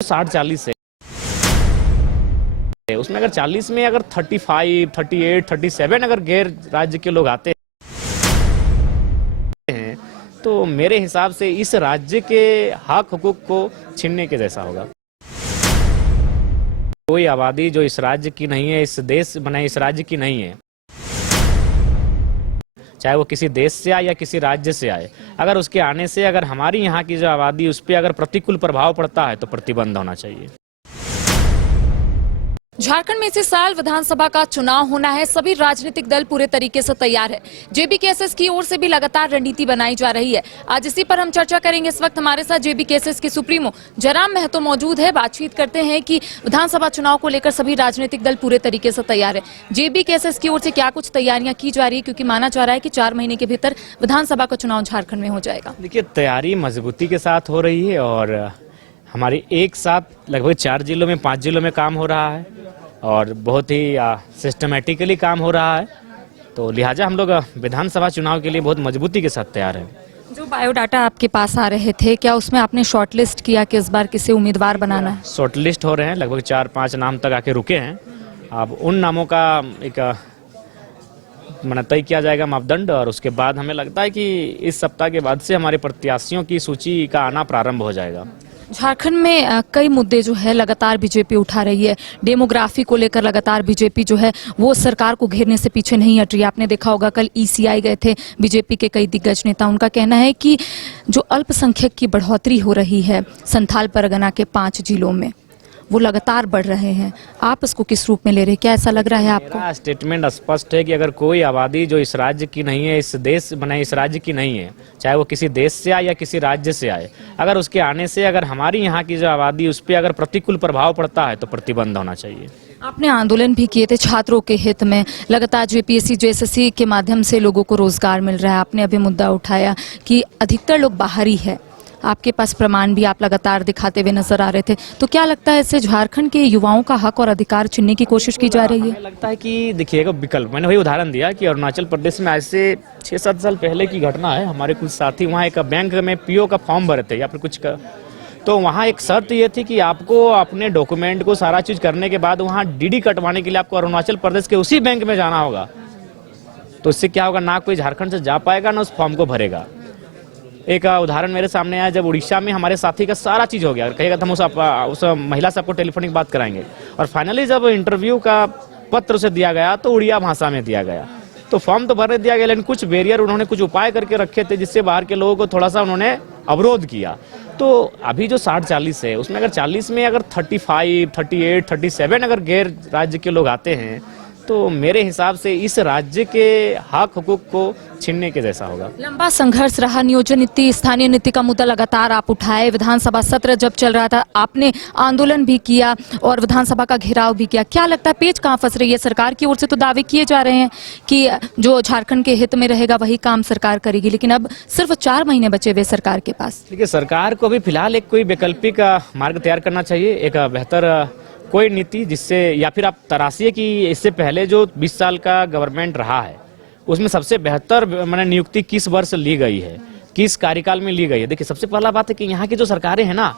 60-40 है उसमें अगर 40 में अगर 35, 38, 37 अगर गैर राज्य के लोग आते हैं तो मेरे हिसाब से इस राज्य के हक हुकूक को छीनने के जैसा होगा। कोई आबादी जो इस राज्य की नहीं है, इस देश बने इस राज्य की नहीं है, चाहे वो किसी देश से आए या किसी राज्य से आए, अगर उसके आने से अगर हमारी यहाँ की जो आबादी उस पर अगर प्रतिकूल प्रभाव पड़ता है तो प्रतिबंध होना चाहिए। झारखंड में इसी साल विधानसभा का चुनाव होना है। सभी राजनीतिक दल पूरे तरीके से तैयार है। जेबीकेएसएस की ओर से भी लगातार रणनीति बनाई जा रही है। आज इसी पर हम चर्चा करेंगे। इस वक्त हमारे साथ जेबीकेएसएस के सुप्रीमो जयराम महतो मौजूद है। बातचीत करते हैं कि विधानसभा चुनाव को लेकर सभी राजनीतिक दल पूरे तरीके से तैयार है। जेबीकेएसएस की ओर से क्या कुछ तैयारियां की जा रही है, क्योंकि माना जा रहा है कि 4 महीने के भीतर विधानसभा का चुनाव झारखंड में हो जाएगा। देखिए, तैयारी मजबूती के साथ हो रही है और हमारी एक साथ लगभग 4 जिलों में 5 जिलों में काम हो रहा है और बहुत ही सिस्टमेटिकली काम हो रहा है। तो लिहाजा हम लोग विधानसभा चुनाव के लिए बहुत मजबूती के साथ तैयार हैं। जो बायोडाटा आपके पास आ रहे थे, क्या उसमें आपने शॉर्टलिस्ट किया कि इस बार किसे उम्मीदवार बनाना है? शॉर्टलिस्ट हो रहे हैं, लगभग 4-5 नाम तक आके रुके हैं। अब उन नामों का एक तय किया जाएगा मापदंड, और उसके बाद हमें लगता है कि इस सप्ताह के बाद से हमारे प्रत्याशियों की सूची का आना प्रारंभ हो जाएगा। झारखंड में कई मुद्दे जो है लगातार बीजेपी उठा रही है। डेमोग्राफी को लेकर लगातार बीजेपी जो है वो सरकार को घेरने से पीछे नहीं हट रही है। आपने देखा होगा कल ईसीआई गए थे बीजेपी के कई दिग्गज नेता। उनका कहना है कि जो अल्पसंख्यक की बढ़ोतरी हो रही है संथाल परगना के 5 जिलों में, वो लगातार बढ़ रहे हैं। आप इसको किस रूप में ले रहे हैं? क्या ऐसा लग रहा है आपको? मेरा स्टेटमेंट स्पष्ट है कि अगर कोई आबादी जो इस राज्य की नहीं है, इस देश बने इस राज्य की नहीं है, चाहे वो किसी देश से आए या किसी राज्य से आए, अगर उसके आने से अगर हमारी यहाँ की जो आबादी उस पर अगर प्रतिकूल प्रभाव पड़ता है तो प्रतिबंध होना चाहिए। आपने आंदोलन भी किए थे छात्रों के हित में। लगातार जेपीएससी जेएसएससी के माध्यम से लोगों को रोजगार मिल रहा है। आपने अभी मुद्दा उठाया कि अधिकतर लोग बाहरी है। आपके पास प्रमाण भी आप लगातार दिखाते हुए नजर आ रहे थे। तो क्या लगता है इससे झारखंड के युवाओं का हक और अधिकार छीनने की कोशिश की जा रही है? हमें लगता है कि देखिएगा विकल्प, मैंने वही उदाहरण दिया कि अरुणाचल प्रदेश में आज से 6-7 साल पहले की घटना है। हमारे कुछ साथी वहाँ एक बैंक में पीओ का फॉर्म भरे थे या फिर कुछ का, तो वहाँ एक शर्त ये थी कि आपको अपने डॉक्यूमेंट को सारा चीज करने के बाद वहाँ डीडी कटवाने के लिए आपको अरुणाचल प्रदेश के उसी बैंक में जाना होगा। तो इससे क्या होगा, ना कोई झारखंड से जा पाएगा ना उस फॉर्म को भरेगा। एक उदाहरण मेरे सामने आया, जब उड़ीसा में हमारे साथी का सारा चीज़ हो गया, कहेगा तो हम उस महिला से आपको टेलीफोनिक बात कराएंगे, और फाइनली जब इंटरव्यू का पत्र उसे दिया गया तो उड़िया भाषा में दिया गया। तो फॉर्म तो भरने दिया गया, लेकिन कुछ बैरियर उन्होंने कुछ उपाय करके रखे थे जिससे बाहर के लोगों को थोड़ा सा उन्होंने अवरोध किया। तो अभी जो 60-40 है उसमें अगर 40 में अगर 35, 38, 37 अगर गैर राज्य के लोग आते हैं तो मेरे हिसाब से इस राज्य के हक हुकूक को छीनने के जैसा होगा। लंबा संघर्ष रहा। नियोजन नीति, स्थानीय नीति का मुद्दा लगातार आप उठाए। विधानसभा सत्र जब चल रहा था आपने आंदोलन भी किया और विधानसभा का घेराव भी किया। क्या लगता है पेच कहाँ फंस रही है? सरकार की ओर से तो दावे किए जा रहे हैं कि जो झारखंड के हित में रहेगा वही काम सरकार करेगी, लेकिन अब सिर्फ 4 महीने बचे हुए सरकार के पास। देखिए, सरकार को भी फिलहाल एक कोई वैकल्पिक मार्ग तैयार करना चाहिए, एक बेहतर कोई नीति, जिससे या फिर आप तराशिए कि इससे पहले जो 20 साल का गवर्नमेंट रहा है उसमें सबसे बेहतर नियुक्ति किस वर्ष ली गई है, किस कार्यकाल में ली गई है। देखिए, सबसे पहला बात है कि यहाँ की जो सरकारें हैं ना,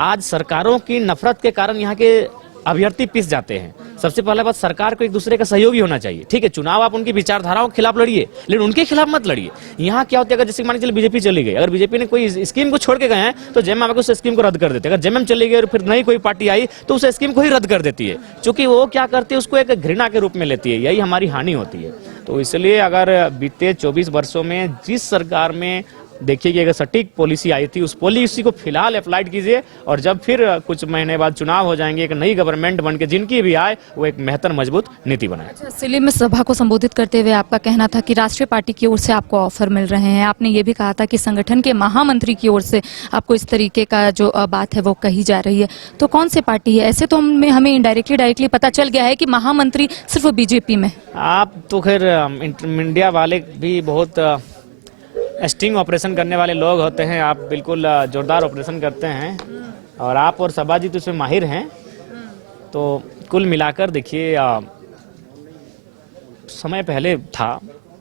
आज सरकारों की नफरत के कारण यहाँ के अभ्यर्थी पिस जाते हैं। सबसे पहला बात, सरकार को एक दूसरे का सहयोगी होना चाहिए। ठीक है, चुनाव आप उनकी विचारधाराओं के खिलाफ लड़िए, लेकिन उनके खिलाफ मत लड़िए। यहाँ क्या होता है, अगर जैसे मान के चलिए बीजेपी चली गई, अगर बीजेपी ने कोई स्कीम को छोड़ के गए हैं तो जेएमएम उस स्कीम को रद्द कर देते हैं। अगर जेएमएम चली गई और फिर नई कोई पार्टी आई तो उस स्कीम को ही रद्द कर देती है, क्योंकि वो क्या करती है, उसको एक घृणा के रूप में लेती है। यही हमारी हानि होती है। तो इसलिए अगर बीते 24 वर्षों में जिस सरकार में देखिए कि अगर सटीक पॉलिसी आई थी, उस पॉलिसी को फिलहाल अप्लाइड कीजिए, और जब फिर कुछ महीने बाद चुनाव हो जाएंगे, एक नई गवर्नमेंट बन के जिनकी भी आए वो एक बेहतर मजबूत नीति बनाए। अच्छा, सिले में सभा को संबोधित करते हुए आपका कहना था कि राष्ट्रीय पार्टी की ओर से आपको ऑफर मिल रहे हैं। आपने ये भी कहा था कि संगठन के महामंत्री की ओर से आपको इस तरीके का जो बात है वो कही जा रही है। तो कौन सी पार्टी है? ऐसे तो हमें इनडायरेक्टली डायरेक्टली पता चल गया है कि महामंत्री सिर्फ बीजेपी में। आप तो खैर मीडिया वाले भी बहुत स्टिंग ऑपरेशन करने वाले लोग होते हैं। आप बिल्कुल जोरदार ऑपरेशन करते हैं, और आप और सबाजी तो इसमें माहिर हैं। तो कुल मिलाकर देखिए, समय पहले था,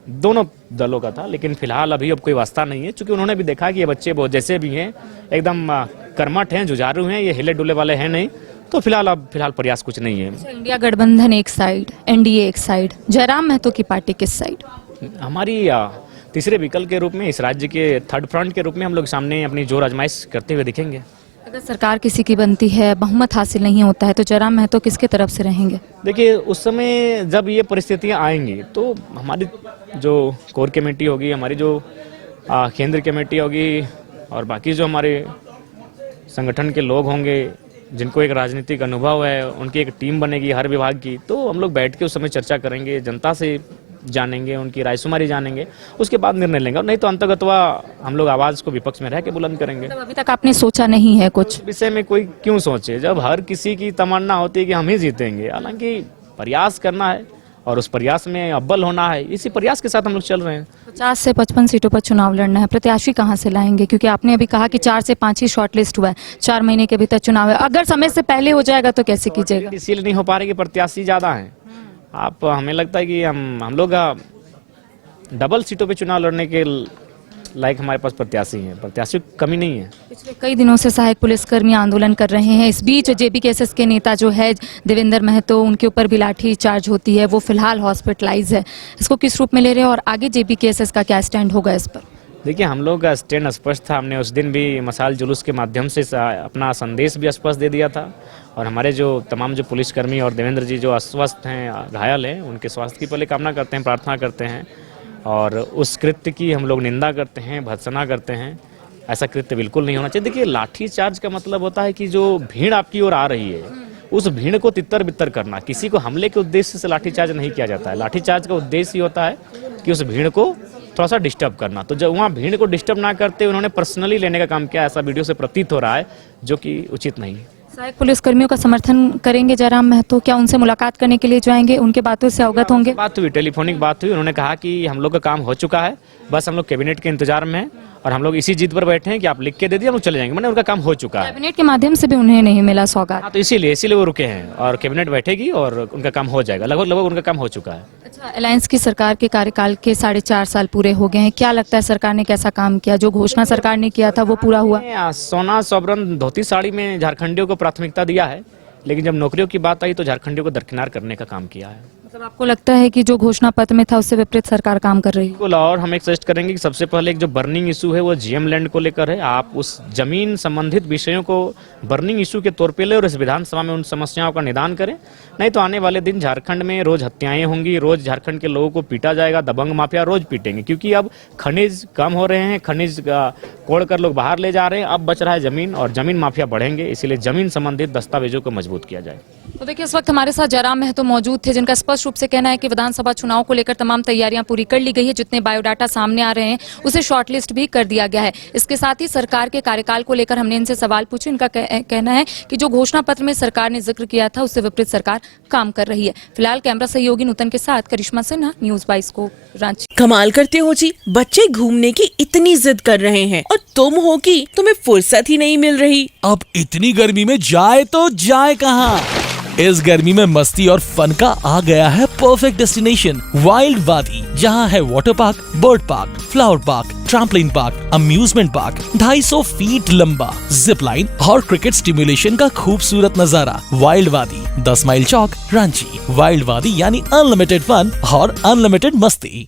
दोनों दलों का था, लेकिन फिलहाल अभी अब कोई वास्ता नहीं है, क्योंकि उन्होंने भी देखा कि ये बच्चे बहुत जैसे भी हैं एकदम कर्मठ हैं, जुझारू हैं, ये हिले डुले वाले हैं नहीं। तो फिलहाल प्रयास कुछ नहीं है। इंडिया गठबंधन एक साइड, एनडीए एक साइड, जयराम महतो की पार्टी किस साइड? हमारी तीसरे विकल्प के रूप में, इस राज्य के थर्ड फ्रंट के रूप में हम लोग सामने अपनी जोर आजमाइश करते हुए दिखेंगे। अगर सरकार किसी की बनती है, बहुमत हासिल नहीं होता है, तो जयराम महतो किसके तरफ से रहेंगे? देखिए, उस समय जब ये परिस्थितियां आएंगी तो हमारी जो कोर कमेटी होगी, हमारी जो केंद्र कमेटी होगी और बाकी जो हमारे संगठन के लोग होंगे जिनको एक राजनीतिक अनुभव है, उनकी एक टीम बनेगी हर विभाग की। तो हम लोग बैठ के उस समय चर्चा करेंगे, जनता से जानेंगे, उनकी रायशुमारी जानेंगे, उसके बाद निर्णय लेंगे। और नहीं तो अंतगतवा हम लोग आवाज़ को विपक्ष में रह के बुलंद करेंगे। मतलब अभी तक आपने सोचा नहीं है कुछ विषय में? कोई क्यों सोचे, जब हर किसी की तमन्ना होती है कि हम ही जीतेंगे। हालांकि प्रयास करना है और उस प्रयास में अव्वल होना है, इसी प्रयास के साथ हम लोग चल रहे हैं। 50 से 55 सीटों पर चुनाव लड़ना है, प्रत्याशी कहां से लाएंगे? क्योंकि आपने अभी कहा कि 4 से 5 ही शॉर्टलिस्ट हुआ है, 4 महीने के भीतर चुनाव है। अगर समय से पहले हो जाएगा तो कैसे कीजिएगा? इसीलिए नहीं हो पा रही कि प्रत्याशी ज़्यादा हैं। आप हमें लगता है कि हम लोग डबल सीटों पे चुनाव लड़ने के लायक हमारे पास प्रत्याशी हैं, प्रत्याशी की कमी नहीं है। पिछले कई दिनों से सहायक पुलिसकर्मी आंदोलन कर रहे हैं। इस बीच जेबीकेएसएस के नेता जो है देवेंद्र महतो, उनके ऊपर भी लाठी चार्ज होती है, वो फिलहाल हॉस्पिटलाइज है। इसको किस रूप में ले रहे हैं और आगे जेबीकेएसएस का क्या स्टैंड होगा इस पर? देखिए, हम लोग का स्टैंड स्पष्ट था। हमने उस दिन भी मशाल जुलूस के माध्यम से अपना संदेश भी स्पष्ट दे दिया था। और हमारे जो तमाम जो पुलिसकर्मी और देवेंद्र जी जो अस्वस्थ हैं, घायल हैं, उनके स्वास्थ्य की पहले कामना करते हैं, प्रार्थना करते हैं और उस कृत्य की हम लोग निंदा करते हैं, भर्त्सना करते हैं। ऐसा कृत्य बिल्कुल नहीं होना चाहिए। देखिए, लाठी चार्ज का मतलब होता है कि जो भीड़ आपकी ओर आ रही है, उस भीड़ को तितर बितर करना। किसी को हमले के उद्देश्य से लाठीचार्ज नहीं किया जाता है। लाठीचार्ज का उद्देश्य ही होता है कि उस भीड़ को थोड़ा सा डिस्टर्ब करना। तो जब वहाँ भीड़ को डिस्टर्ब ना करते उन्होंने पर्सनली लेने का काम किया, ऐसा वीडियो से प्रतीत हो रहा है, जो कि उचित नहीं है। सहायक पुलिसकर्मियों का समर्थन करेंगे जयराम महतो? क्या उनसे मुलाकात करने के लिए जाएंगे, उनके बातों से अवगत होंगे? बात हुई, टेलीफोनिक बात हुई। उन्होंने कहा कि हम लोग का काम हो चुका है, बस हम लोग कैबिनेट के इंतजार में हैं और हम लोग इसी जिद पर बैठे हैं कि आप लिख के दे दिए, हम लोग चले जाएंगे। मैंने उनका काम हो चुका है। कैबिनेट के माध्यम से भी उन्हें नहीं मिला सौगात? हाँ, तो इसीलिए वो रुके हैं और कैबिनेट बैठेगी और उनका काम हो जाएगा। लगभग उनका काम हो चुका है। अच्छा, अलायंस की सरकार के कार्यकाल के 4.5 साल पूरे हो गए हैं। क्या लगता है सरकार ने कैसा काम किया? जो घोषणा सरकार ने किया था वो पूरा हुआ? सोना सोबरन धोती साड़ी में झारखंडियों को प्राथमिकता दिया है, लेकिन जब नौकरियों की बात आई तो झारखंडियों को दरकिनार करने का काम किया है। मतलब आपको लगता है कि जो घोषणा पत्र में था उससे विपरीत सरकार काम कर रही है? बिल्कुल। और हम एक सजेस्ट करेंगे कि सबसे पहले एक जो बर्निंग इशू है वो जीएम लैंड को लेकर है। आप उस जमीन संबंधित विषयों को बर्निंग इशू के तौर पे ले और इस विधानसभा में उन समस्याओं का निदान करें। नहीं तो आने वाले दिन झारखंड में रोज हत्याएं होंगी, रोज झारखंड के लोगों को पीटा जाएगा, दबंग माफिया रोज पीटेंगे। क्योंकि अब खनिज कम हो रहे हैं, खनिज कोड़ कर लोग बाहर ले जा रहे हैं, अब बच रहा है जमीन और जमीन माफिया बढ़ेंगे। इसीलिए जमीन संबंधित दस्तावेजों को मजबूत किया जाए। तो देखिए, इस वक्त हमारे साथ जयराम महतो मौजूद थे, जिनका स्पष्ट रूप से कहना है कि विधानसभा चुनाव को लेकर तमाम तैयारियां पूरी कर ली गई है। जितने बायोडाटा सामने आ रहे हैं उसे शॉर्टलिस्ट भी कर दिया गया है। इसके साथ ही सरकार के कार्यकाल को लेकर हमने इनसे सवाल पूछे। इनका कहना है कि जो घोषणा पत्र में सरकार ने जिक्र किया था उससे विपरीत सरकार काम कर रही है। फिलहाल कैमरा सहयोगी नूतन के साथ करिश्मा सिन्हा, न्यूज़ 22 को रांची। कमाल करते हो जी, बच्चे घूमने की इतनी जिद कर रहे हैं और तुम हो कि तुम्हें फुर्सत ही नहीं मिल रही। अब इतनी गर्मी में जाए तो जाए कहाँ? इस गर्मी में मस्ती और फन का आ गया है परफेक्ट डेस्टिनेशन, वाइल्ड वादी, जहाँ है water park, bird park, flower park, trampoline park, amusement park, 250 feet लंबा, जिप लाइन और क्रिकेट स्टिमुलेशन का खूबसूरत नजारा। वाइल्ड वादी, 10 माइल चौक, रांची। वाइल्ड वादी यानी अनलिमिटेड फन और अनलिमिटेड मस्ती।